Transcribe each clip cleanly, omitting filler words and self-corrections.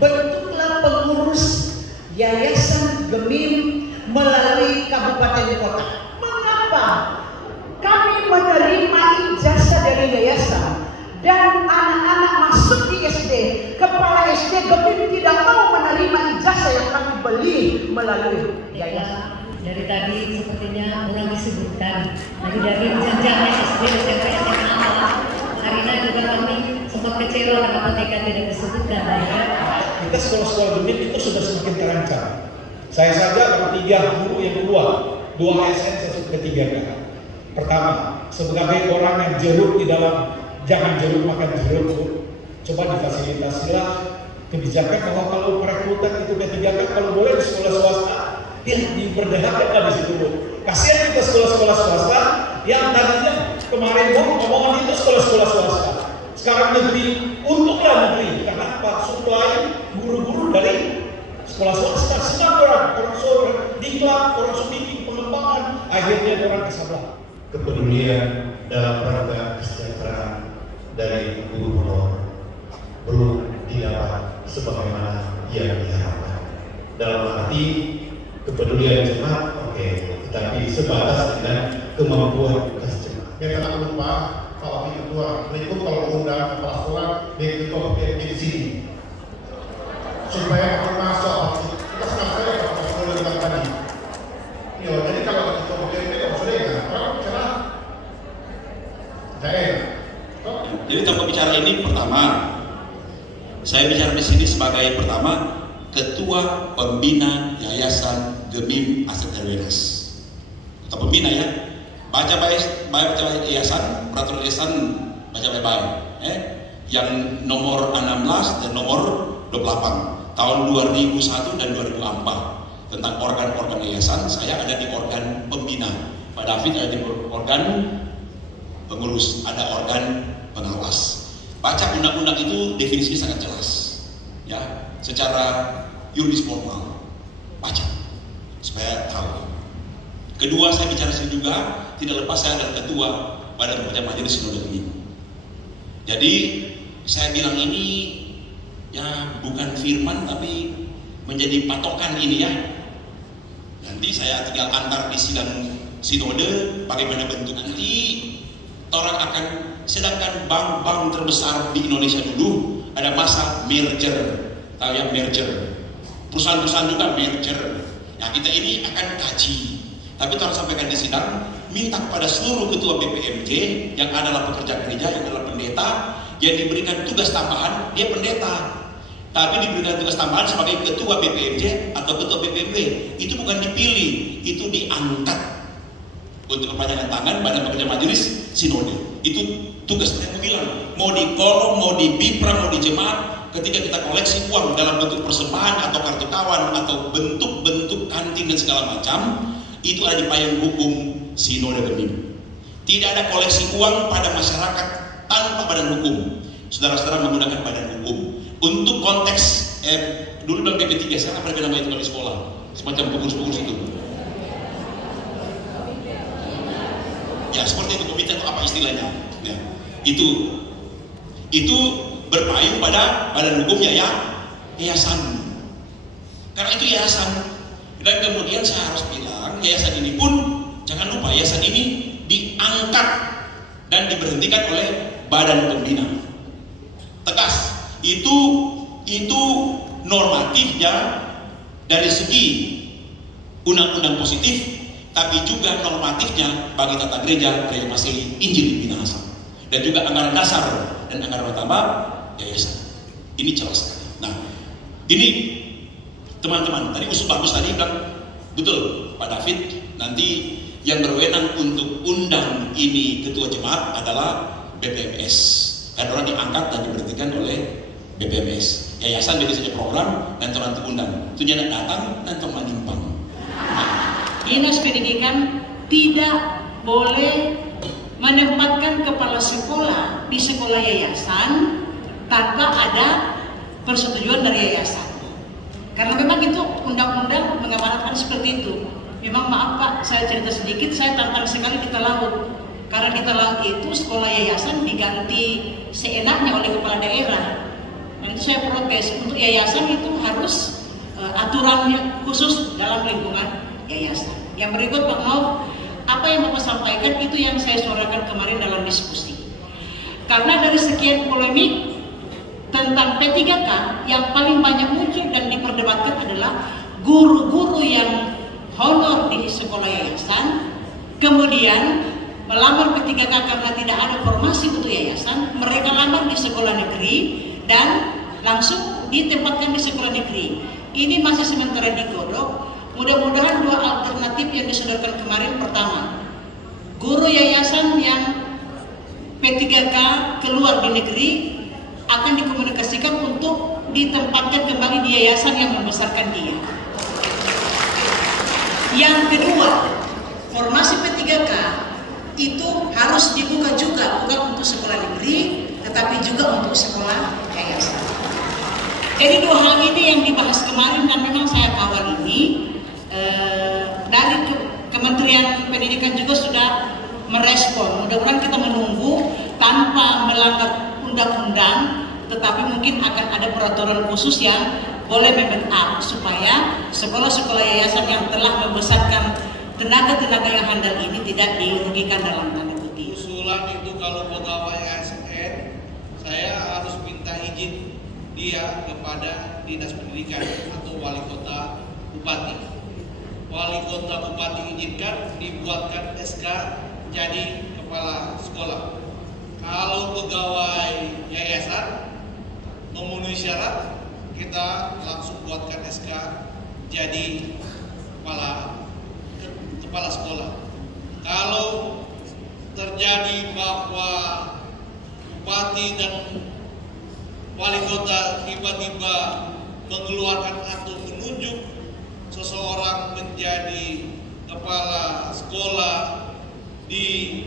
bentuklah pengurus Yayasan Gemim melalui kabupaten kota. Mengapa kami menerima ijazah dari yayasan dan anak-anak masuk di SD, kepala SD Gemim tidak mau menerima ijazah yang kami beli melalui yayasan? Dari tadi sepertinya mulai disebutkan, jadi dari jenjang SD, SMP, SMA, Karina juga kami sempat kecewa karena PTK tidak disebutkan. Ya. Kita sekolah-sekolah Gemim itu sudah semakin terancam. Saya saja dapat 3 guru yang keluar, 2 ASN satu ketiga. Pertama, sebagai orang yang jeruk di dalam, jangan jeruk makan jeruk, coba difasilitasilah kebijakan bahwa kalau perekrutan itu ketiga, kalau boleh di sekolah swasta, ya diberdayakan di situ. Kasihan kita sekolah-sekolah swasta yang tadinya kemarin ngomong itu sekolah-sekolah swasta. Sekarang negeri, untunglah negeri, karena apa? Supply guru-guru dari sekolah swasta, senang orang sore, diklat, orang speaking, pengembangan, akhirnya orang kesabaran. Kepedulian dalam rangka kesejahteraan dari guru honor belum didapat sebagaimana yang diharapkan. Dalam arti kepedulian jemaat, oke, tetapi sebatas dengan kemampuan jemaat. Ya jangan lupa kalau ketua berikut kalau undang kepala sekolah dari ketua PPD di sini supaya masuk kita sekarang kalau sekolah dengan tadi. Yo, jadi kalau ketua PPD kalau sudah ya orang bicara daerah. Jadi tanpa bicara ini pertama, saya bicara di sini sebagai pertama Ketua Pembina Yayasan Gemim Aset RWS. Atau pembina ya. Baca yayasan, peraturan yayasan baca baik-baik. Yang nomor 16 dan nomor 28 tahun 2001 dan 2004 tentang organ-organ yayasan. Saya ada di organ pembina, Pak David ada di organ pengurus, ada organ pengawas. Baca undang-undang itu definisinya sangat jelas, ya, secara yuridis formal. Baca supaya tahu. Kedua, saya bicara sini juga tidak lepas saya adalah ketua Badan Pemecah Majelis Sinode ini. Jadi saya bilang ini ya bukan firman tapi menjadi patokan ini ya. Nanti saya tinggal antar di sidang sinode bagaimana bentuk nanti. Orang akan, sedangkan bank-bank terbesar di Indonesia dulu ada masa merger, tahu ya merger. Perusahaan-perusahaan juga merger. Nah kita ini akan kaji. Tapi kalau sampaikan di sidang, minta kepada seluruh ketua BPMJ yang adalah pekerja gereja, yang adalah pendeta, yang diberikan tugas tambahan, dia pendeta. Tapi diberikan tugas tambahan sebagai ketua BPMJ atau ketua BPMB. Itu bukan dipilih, itu diangkat untuk kepanjangan tangan Badan Pekerja Majelis Sinode. Itu tugas saya bilang, mau di kolom, mau di bipra, mau di jemaat, ketika kita koleksi uang dalam bentuk persembahan atau kartu kawan atau bentuk-bentuk kantin dan segala macam, itu ada di payung hukum Sinode Gemim. Tidak ada koleksi uang pada masyarakat tanpa badan hukum. Saudara-saudara menggunakan badan hukum. Untuk konteks dulu dalam BP3, saya apa namanya itu di sekolah, semacam pengurus-pengurus itu. Ya seperti itu, komite atau apa istilahnya ya. Itu berpayung pada badan hukumnya ya yayasan, karena itu yayasan. Dan kemudian saya harus bilang yayasan ini pun jangan lupa yayasan ini diangkat dan diberhentikan oleh badan pembina. Tegas, itu normatifnya dari segi undang-undang positif, tapi juga normatifnya bagi tata gereja masih Injil Bina Asal, dan juga anggaran dasar dan anggaran utama yayasan. Ini jelas sekali. Nah, ini teman-teman tadi usul bagus tadi bilang betul Pak David, nanti yang berwenang untuk undang ini ketua jemaat adalah BPMS, karena orang diangkat dan diberhentikan oleh BPMS. Yayasan jadi saja program dan nanti undang. Itu jangan datang nanti menyimpang. Dinas Pendidikan tidak boleh menempatkan kepala sekolah di sekolah yayasan tanpa ada persetujuan dari yayasan. Karena memang itu undang-undang mengamanatkan seperti itu. Memang maaf Pak, saya cerita sedikit, saya tantang sekali kita laut. Karena kita laut itu sekolah yayasan diganti seenaknya oleh kepala daerah. Nanti saya protes, untuk yayasan itu harus aturannya khusus dalam lingkungan yayasan. Yang berikut Pak Nov, apa yang Bapak sampaikan itu yang saya suarakan kemarin dalam diskusi. Karena dari sekian polemik tentang P3K yang paling banyak muncul dan diperdebatkan adalah guru-guru yang honor di sekolah yayasan, kemudian melamar P3K karena tidak ada formasi untuk yayasan, mereka lamar di sekolah negeri dan langsung ditempatkan di sekolah negeri. Ini masih sementara digodok. Mudah-mudahan dua alternatif yang disodorkan kemarin, pertama, guru yayasan yang P3K keluar di negeri akan dikomunikasikan untuk ditempatkan kembali di yayasan yang membesarkan dia. Yang kedua, formasi P3K itu harus dibuka juga, bukan untuk sekolah negeri, tetapi juga untuk sekolah yayasan. Jadi dua hal ini yang dibahas kemarin dan memang saya kawal ini. Dari Kementerian Pendidikan juga sudah merespon. Mudah-mudahan kita menunggu tanpa melanggar undang-undang, tetapi mungkin akan ada peraturan khusus yang boleh membackup supaya sekolah-sekolah yayasan yang telah membesarkan tenaga-tenaga yang handal ini tidak dirugikan dalam tanda kutip. Usulan itu kalau pegawai ASN, saya harus minta izin dia kepada dinas pendidikan atau wali kota, bupati. Wali kota, bupati izinkan, dibuatkan SK jadi kepala sekolah. Kalau pegawai yayasan memenuhi syarat, kita langsung buatkan SK jadi kepala sekolah. Kalau terjadi bahwa bupati dan wali kota tiba-tiba mengeluarkan atau menunjuk seseorang menjadi kepala sekolah di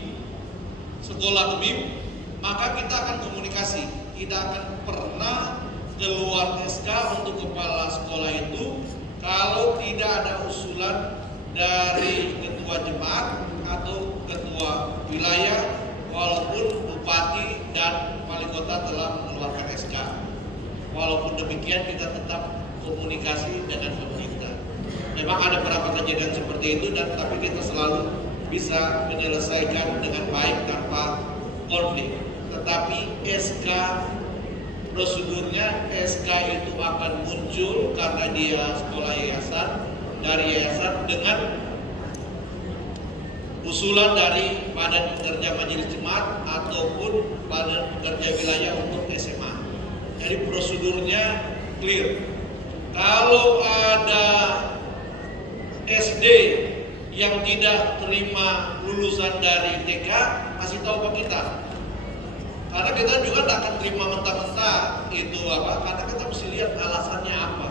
sekolah GEMIM, maka kita akan komunikasi. Tidak akan pernah keluar SK untuk kepala sekolah itu kalau tidak ada usulan dari ketua jemaat atau ketua wilayah, walaupun bupati dan wali kota telah mengeluarkan SK. Walaupun demikian kita tetap komunikasi dengan pemerintah. Memang ada beberapa kejadian seperti itu, dan tapi kita selalu bisa menyelesaikan dengan baik tanpa konflik. Tetapi SK, prosedurnya SK itu akan muncul karena dia sekolah yayasan, dari yayasan dengan usulan dari Badan Pekerja Majelis Jemaat ataupun Badan Pekerja Wilayah untuk SMA. Jadi prosedurnya clear. Kalau ada SD yang tidak terima lulusan dari TK, kasih tahu ke kita. Karena kita juga tidak akan terima mentah-mentah itu apa, karena kita mesti lihat alasannya apa.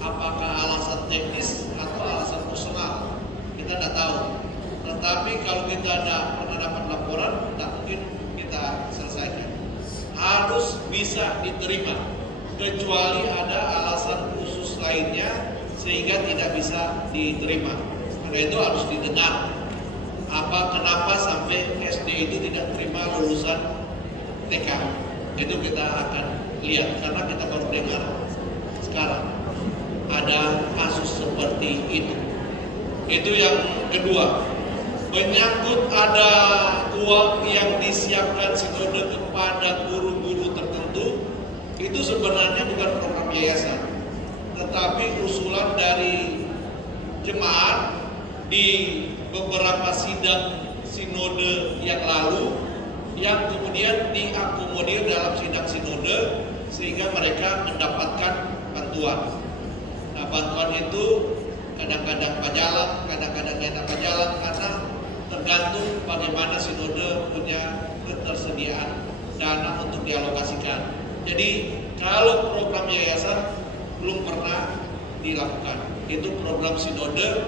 Apakah alasan teknis atau alasan personal, kita tidak tahu. Tetapi kalau kita pernah dapat laporan, tidak mungkin kita selesaikan. Harus bisa diterima, kecuali ada alasan khusus lainnya sehingga tidak bisa diterima. Karena itu harus didengar. Kenapa sampai SD itu tidak terima lulusan TK? Itu kita akan lihat, karena kita baru dengar sekarang ada kasus seperti itu. Itu yang kedua. Menyangkut ada uang yang disiapkan sinode kepada guru-guru tertentu, itu sebenarnya bukan program yayasan, tetapi usulan dari jemaat di beberapa sidang sinode yang lalu, yang kemudian diakomodir dalam sidang sinode sehingga mereka mendapatkan bantuan. Nah, bantuan itu kadang-kadang pajalan, kadang-kadang tidak pajalan, karena tergantung bagaimana sinode punya ketersediaan dana untuk dialokasikan. Jadi kalau program yayasan belum pernah dilakukan. Itu program sinode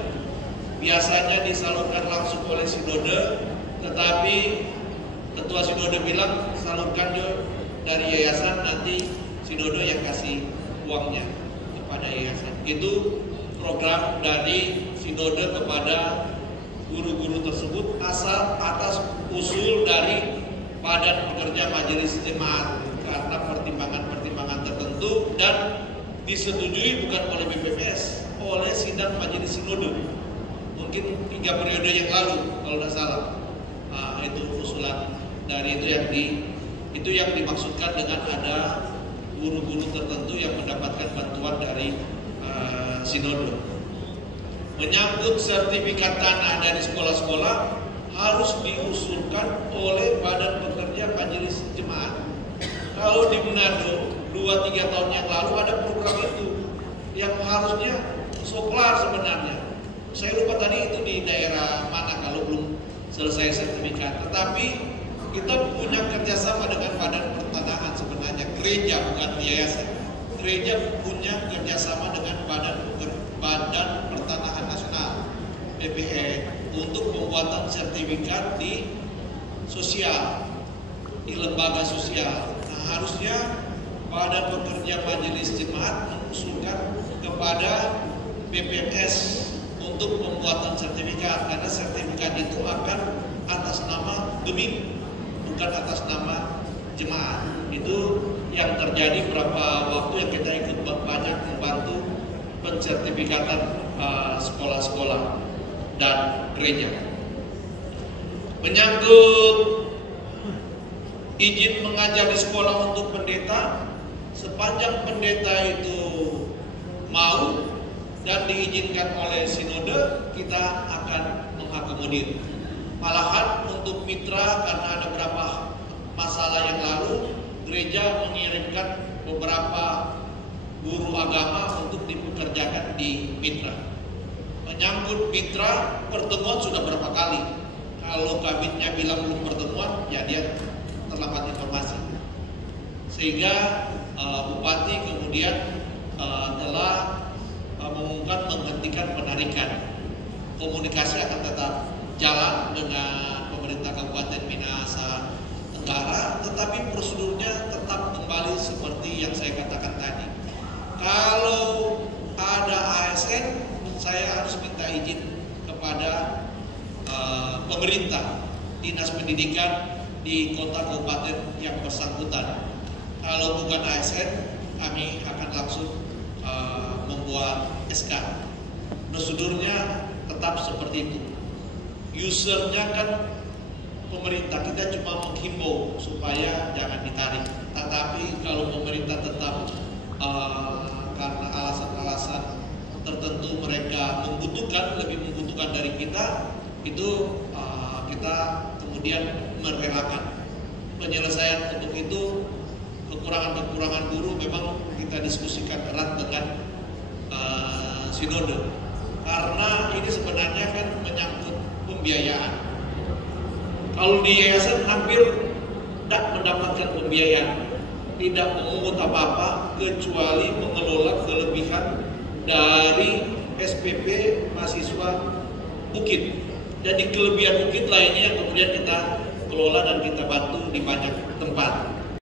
biasanya disalurkan langsung oleh sinode, tetapi ketua sinode bilang salurkan dari yayasan, nanti sinode yang kasih uangnya kepada yayasan. Itu program dari sinode kepada guru-guru tersebut asal atas usul dari Badan Pekerja Majelis Jemaat karena pertimbangan-pertimbangan tertentu. tertentu dan disetujui bukan oleh BPPS, oleh sidang majelis sinode. Mungkin 3 periode yang lalu kalau tidak salah. Itu usulan dari itu yang dimaksudkan dengan ada guru-guru tertentu yang mendapatkan bantuan dari sinode. Menyangkut sertifikat tanah dari sekolah-sekolah harus diusulkan oleh Badan Pekerja Majelis Jemaat. Kalau di Manado 2-3 tahun yang lalu ada program itu yang harusnya soklar sebenarnya. Saya lupa tadi itu di daerah mana kalau belum selesai sertifikat. Tetapi kita punya kerjasama dengan Badan Pertanahan sebenarnya, gereja bukan yayasan. Gereja punya kerjasama dengan Badan Pertanahan Nasional (BPN) untuk pembuatan sertifikat di sosial, di lembaga sosial. Nah, harusnya Badan Pekerja Majelis Jemaat mengusulkan kepada BPMS untuk pembuatan sertifikat, karena sertifikat itu akan atas nama GEMIM, bukan atas nama jemaat. Itu yang terjadi beberapa waktu yang kita ikut banyak membantu pensertifikatan sekolah-sekolah dan gereja. Menyangkut izin mengajar di sekolah untuk pendeta, sepanjang pendeta itu mau dan diizinkan oleh sinode, kita akan mengakomodir. Malahan untuk mitra, karena ada beberapa masalah yang lalu, gereja mengirimkan beberapa guru agama untuk dipekerjakan di mitra. Menyangkut mitra, pertemuan sudah berapa kali. Kalau kabinetnya bilang belum pertemuan, ya dia terlambat informasi. Sehingga bupati kemudian telah mengumumkan menghentikan penarikan. Komunikasi akan tetap jalan dengan pemerintah Kabupaten Minahasa Tenggara, tetapi prosedurnya tetap kembali seperti yang saya katakan tadi. Kalau ada ASN, saya harus minta izin kepada pemerintah, dinas pendidikan di kota kabupaten yang bersangkutan. Kalau bukan ASN, kami akan langsung membuat SK. Prosedurnya tetap seperti itu. Usernya kan pemerintah, kita cuma menghimbau supaya jangan ditarik. Tetapi kalau pemerintah tetap karena alasan-alasan tertentu mereka lebih membutuhkan dari kita, itu kita kemudian merelakan. Penyelesaian untuk itu, kekurangan-kekurangan guru memang kita diskusikan erat dengan sinode, karena ini sebenarnya kan menyangkut pembiayaan. Kalau di yayasan hampir tidak mendapatkan pembiayaan, tidak memungut apa-apa kecuali mengelola kelebihan dari SPP mahasiswa Bukit. Jadi kelebihan Bukit lainnya yang kemudian kita kelola dan kita bantu di banyak tempat.